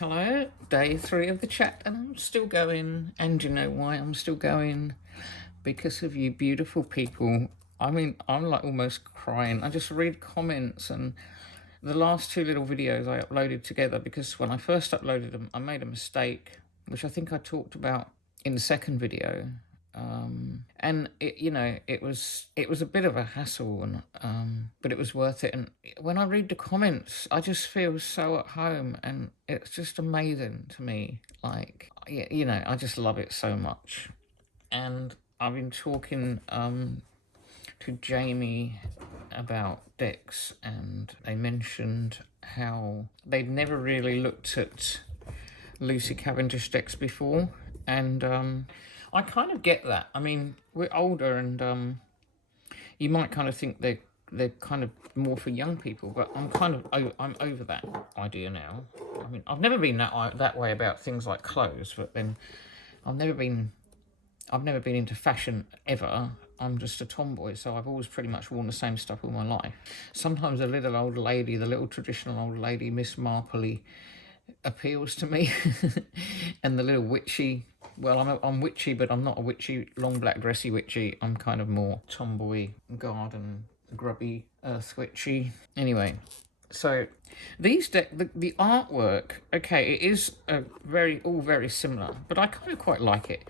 Hello, day 3 of the chat, and I'm still going. And you know why I'm still going? Because of you beautiful people. I mean, I'm like almost crying. I just read comments, and the last 2 little videos I uploaded together, because when I first uploaded them, I made a mistake, which I think I talked about in the second video. And it was a bit of a hassle, and but it was worth it. And when I read the comments, I just feel so at home, and it's just amazing to me. Like, I just love it so much. And I've been talking to Jamie about decks, and they mentioned how they'd never really looked at Lucy Cavendish decks before, and I kind of get that. I mean, we're older, and you might kind of think they're kind of more for young people, but I'm over that idea now. I mean, I've never been that way about things like clothes, but then I've never been into fashion ever. I'm just a tomboy, so I've always pretty much worn the same stuff all my life. Sometimes the little old lady, the little traditional old lady, Miss Marpley, appeals to me, and the little witchy. Well, I'm witchy, but I'm not a witchy, long black dressy witchy. I'm kind of more tomboy, garden, grubby, earth witchy. Anyway, so the artwork, okay, it is all very similar, but I kind of quite like it.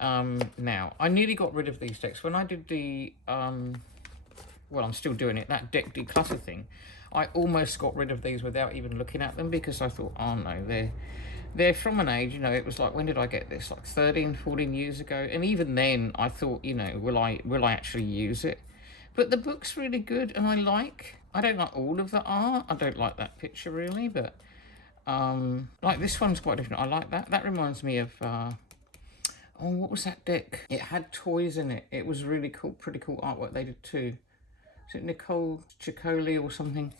Now, I nearly got rid of these decks when I did the well, I'm still doing it, that deck declutter thing. I almost got rid of these without even looking at them, because I thought, oh no, they're from an age, it was like, when did I get this? Like 13, 14 years ago. And even then I thought, will I actually use it? But the book's really good, and I don't like all of the art. I don't like that picture really, but like this one's quite different. I like that. That reminds me of oh, what was that deck? It had toys in it. It was really cool, pretty cool artwork they did too. Is it Nicole Ciccoli or something?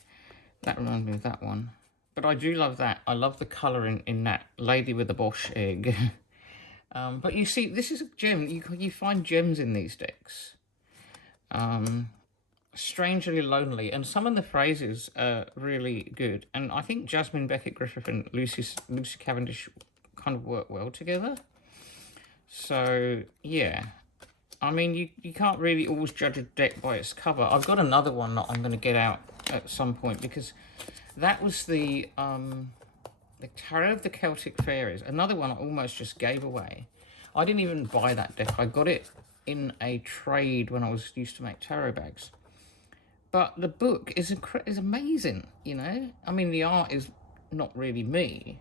That reminds me of that one. But I do love that. I love the colouring in that lady with the Bosch egg. But you see, this is a gem. You find gems in these decks. Strangely lonely. And some of the phrases are really good. And I think Jasmine, Becket-Griffith and Lucy Cavendish kind of work well together. So, yeah. I mean, you can't really always judge a deck by its cover. I've got another one that I'm going to get out at some point, because that was the Tarot of the Celtic Fairies. Another one I almost just gave away. I didn't even buy that deck. I got it in a trade when I used to make tarot bags. But the book is amazing, I mean, the art is not really me.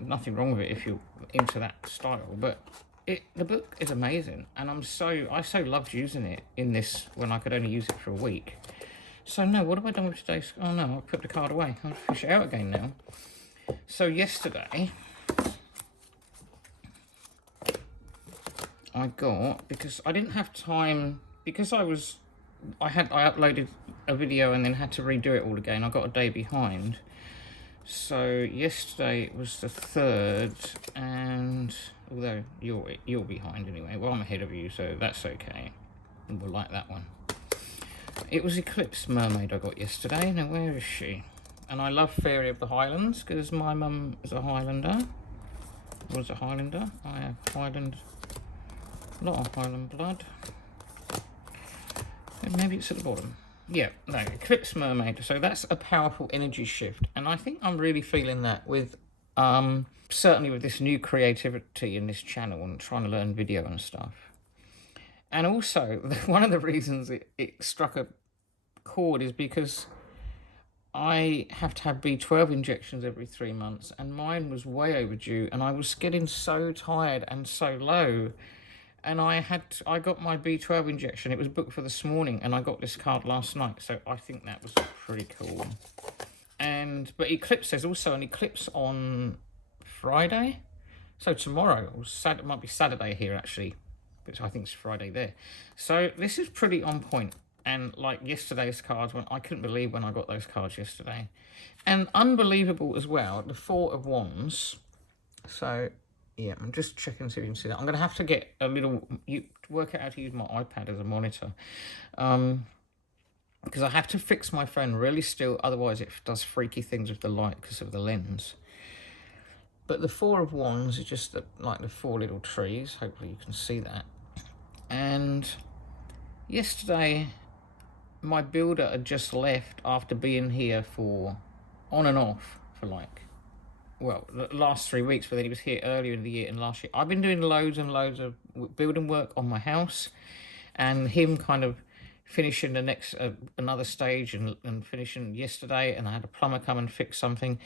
Nothing wrong with it if you're into that style, but the book is amazing, and I so loved using it in this when I could only use it for a week. So no, what have I done with today's? Oh no, I put the card away. I'll fish it out again now. So yesterday, I got, because I didn't have time, because I uploaded a video and then had to redo it all again. I got a day behind. So yesterday was the 3rd, and although you're behind anyway, well, I'm ahead of you, so that's okay. We'll like that one. It was Eclipse Mermaid I got yesterday. Now, where is she? And I love Fairy of the Highlands, because my mum is a Highlander. Was a Highlander. I have Highland, a lot of Highland blood. Maybe it's at the bottom. Yeah, no, Eclipse Mermaid. So that's a powerful energy shift. And I think I'm really feeling that with, certainly with this new creativity in this channel and trying to learn video and stuff. And also, one of the reasons it struck a chord is because I have to have B12 injections every 3 months, and mine was way overdue, and I was getting so tired and so low. And I got my B12 injection. It was booked for this morning, and I got this card last night. So I think that was pretty cool. But Eclipse, there's also an eclipse on Friday. So tomorrow, or it might be Saturday here actually, which I think is Friday there. So this is pretty on point. And like yesterday's cards, I couldn't believe when I got those cards yesterday. And unbelievable as well, the 4 of Wands. So yeah, I'm just checking to see if you can see that. I'm going to have to get a little, work out how to use my iPad as a monitor. Because I have to fix my phone really still, otherwise it does freaky things with the light because of the lens. But the Four of Wands is just like the 4 little trees. Hopefully you can see that. And yesterday, my builder had just left after being here for on and off for like, well, the last 3 weeks, but then he was here earlier in the year and last year. I've been doing loads and loads of building work on my house, and him kind of finishing the next another stage and finishing yesterday. And I had a plumber come and fix something,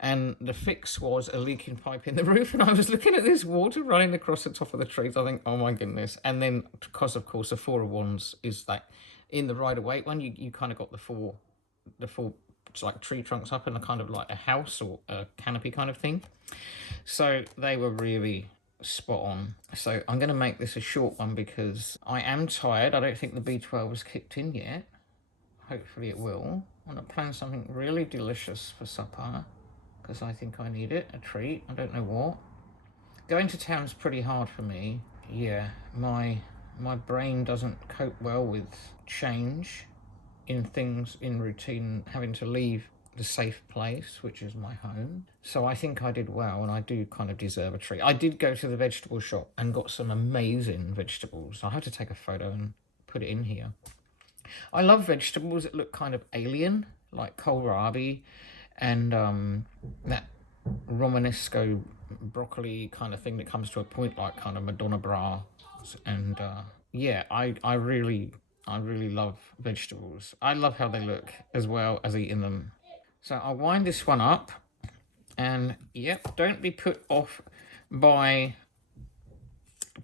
and the fix was a leaking pipe in the roof. And I was looking at this water running across the top of the trees. I think, oh my goodness. And then, because of course the Four of Wands is that in the Rider-Waite one, you kind of got the four it's like tree trunks up in a kind of like a house or a canopy kind of thing. So they were really spot on. So I'm going to make this a short one because I am tired. I don't think the B12 has kicked in yet. Hopefully it will. I'm going to plan something really delicious for supper because I think I need it, a treat. I don't know what. Going to town's pretty hard for me. Yeah, my brain doesn't cope well with change in things, in routine, having to leave the safe place, which is my home. So I think I did well, and I do kind of deserve a treat. I did go to the vegetable shop and got some amazing vegetables. I had to take a photo and put it in here. I love vegetables that look kind of alien, like kohlrabi and that Romanesco broccoli kind of thing that comes to a point like kind of Madonna bras. And yeah, I really love vegetables. I love how they look as well as eating them. So I'll wind this one up, and yep, don't be put off by,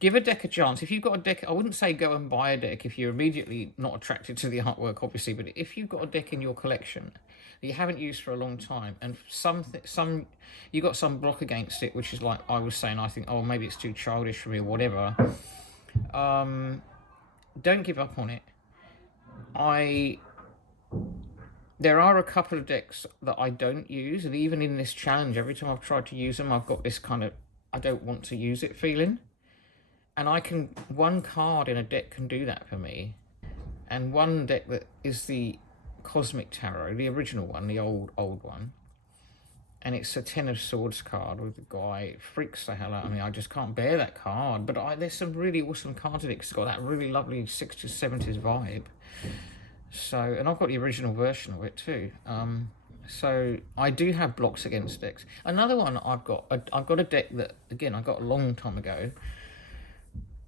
give a deck a chance. If you've got a deck, I wouldn't say go and buy a deck if you're immediately not attracted to the artwork, obviously, but if you've got a deck in your collection that you haven't used for a long time, and some you got some block against it, which is like I was saying, I think, oh, maybe it's too childish for me or whatever, don't give up on it. There are a couple of decks that I don't use, and even in this challenge, every time I've tried to use them, I've got this kind of, I don't want to use it feeling. And one card in a deck can do that for me. And one deck that is the Cosmic Tarot, the original one, the old one. And it's a Ten of Swords card with the guy. It freaks the hell out of me. I just can't bear that card. But there's some really awesome cards in it. It's got that really lovely 60s, 70s vibe. So, and I've got the original version of it too. So I do have blocks against decks. Another one I've got a deck that, again, I got a long time ago.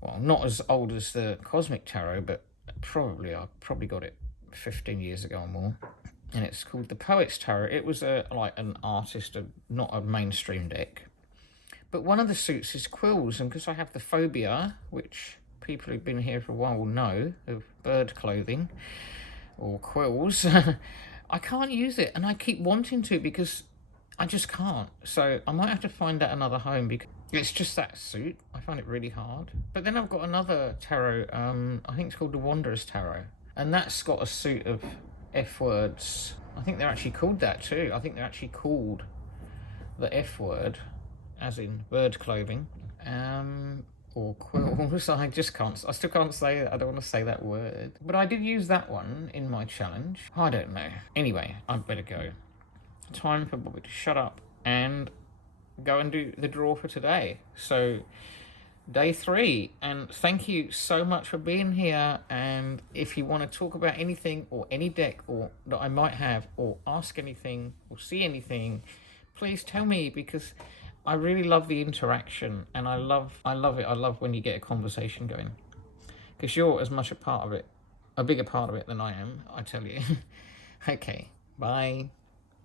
Well, not as old as the Cosmic Tarot, but I probably got it 15 years ago or more. And it's called the Poet's Tarot. It was like an artist, not a mainstream deck. But one of the suits is quills, and because I have the phobia, which people who've been here for a while will know, of bird clothing or quills, I can't use it, and I keep wanting to because I just can't. So I might have to find out another home because it's just that suit. I find it really hard. But then I've got another tarot, I think it's called the Wanderer's Tarot, and that's got a suit of F words. I think they're actually called that too. I think they're actually called the F word, as in bird clothing, or quills. I still can't say it. I don't want to say that word. But I did use that one in my challenge. I don't know. Anyway, I'd better go. Time for Bobby to shut up and go and do the draw for today. So, day 3, and thank you so much for being here. And if you want to talk about anything or any deck or that I might have, or ask anything or see anything, please tell me, because I really love the interaction, and I love it. I love when you get a conversation going, because you're as much a bigger part of it than I am, I tell you. Okay, bye.